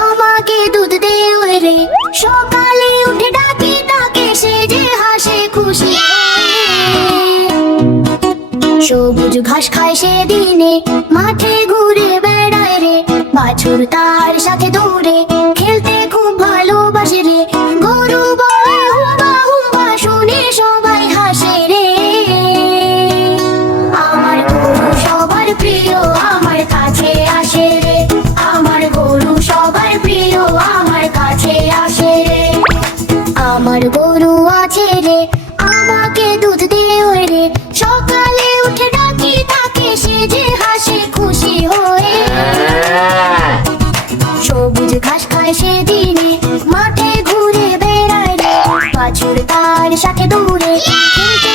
আমাকে দুধ দে ওরে রে, সকালে উঠে ডাকি তাকে, সে যে হাসে খুশি হয়ে। সবুজ ঘাস খায় সে দিনে, মাঠে ঘুরে বেড়ায় রে, বাছুর তার সাথে দৌড়ে, খেলতে খুব ভালোবাসে রে। গরু বলে হুম্বা হুম্বা, শুনে সবাই হাসে রে। আমার গরু সবার প্রিয়, আমার কাছে আসে রে। আমার গরু সবার প্রিয়, আমার কাছে আসে রে। আমার গরু আছে রে, আমাকে দুধ দে ওরে রে, সকালে উঠে ডাকি তাকে, সে যে হাসে খুশি হয়ে। সবুজ ঘাস খায় সে দিনে, মাঠে ঘুরে বেড়ায় রে, বাছুর তার সাথে দৌড়ে, খেলতে